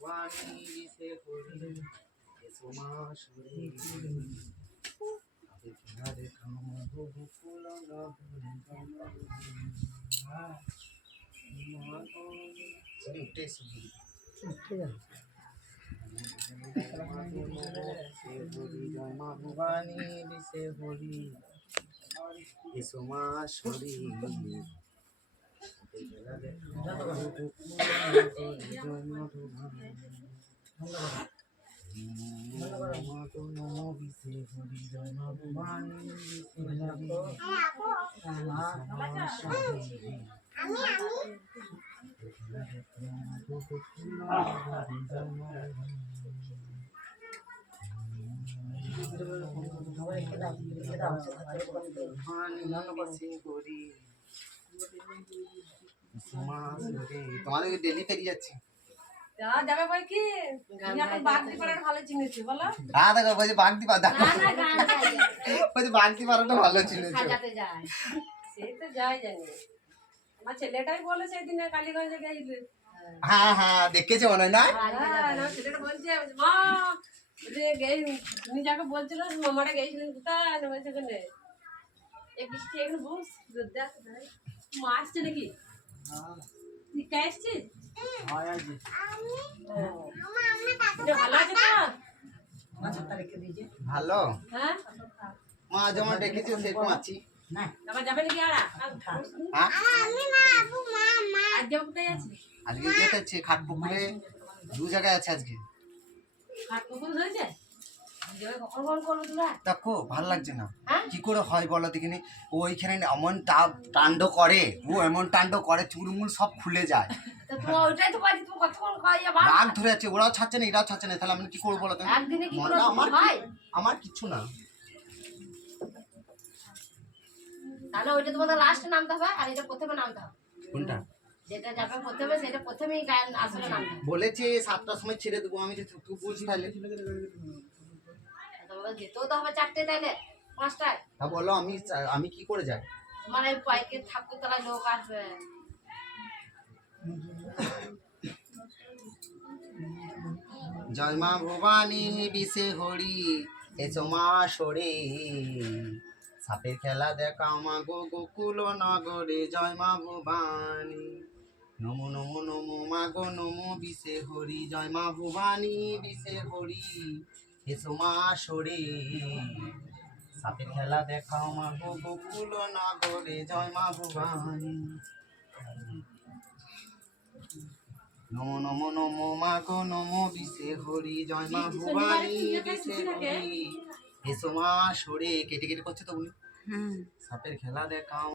ভুবানী বিশে হরি এসো মা সরে গোকুল উঠে জয় মা ভুবানী বিশে হরি এসো মা সরি তোমাদের ডেলি পেরিয়ে যাচ্ছে যাবে ভাই কি এখন বাগদি পাড়াটা ভালো চিনেছি বলো হ্যাঁ দেখো বলছি বাগদি পাড়া বলছি বাগদি পাড়াটা ভালো চিনেছো সে তো যাই জানি আমার ছেলেটাই বলে সেদিন কালীগঞ্জে গেছিলে হ্যাঁ হ্যাঁ দেখেছো মনে হয় না ছেলেটা বলছে মা তুমি যাকে বলছিল মামাটা গেছিলেন কোথায় বলছে ওখানে এই বৃষ্টি এখানে বস মা আসছে নাকি তুই কে আসছিস ভালো আছে তো ভালো হ্যাঁ মা যেমন ডেকেছি সেরকম আছি যাবে নাকি আর আজকে কোথায় আছে আজকে যেতে হচ্ছে খাটপুকুরে দু জায়গায় আছে আজকে খাটপুকুর হয়েছে কখন করবো তোরা দেখো ভালো লাগছে না কি করে হয় বলো দেখিনি ও ওইখানে এমন টান্ড করে ও এমন টান্ড করে চুলমুল সব খুলে যায় রাগ ধরে আছে ওরাও ছাড়ছে না এরাও ছাড়ছে না তাহলে আমি কি করবো বলো আমার কিচ্ছু না তাহলে ওইটা তোমাদের লাস্টে নামতে হবে আর এটা প্রথমে নামতে হবে কোনটা যেটা যাবে প্রথমে সেটা প্রথমেই গান আসলে নামতে হবে বলেছে 7টার সময় ছেড়ে দেবো আমি তুই বুঝ তাহলে তোমাদের যেতেও তো হবে 4টে তাইলে 5টায় তা বলো আমি কি করে যাই তোমার এই পাইকে ঠাকুরতলায় লোক আসবে জয় মা ভবানী বিশে হরি এসো মা সরে সাপের খেলা দেখাও মা গো গোকুল নগরে জয় মা ভবানী নমো নমো নমো মা গো নমো বিশে হরি জয় মা ভবানী বিশে হরি এসো মা সরে সাপের খেলা দেখাও মা গো গোকুল নগরে জয় মা ভবানী নমো নমো নমো মা গো নমো বিশে হরি জয় মা ভবানী বিশে হরি এসো মা সরে কেটে কেটে করছে তো উনি সাপের খেলা দেখাও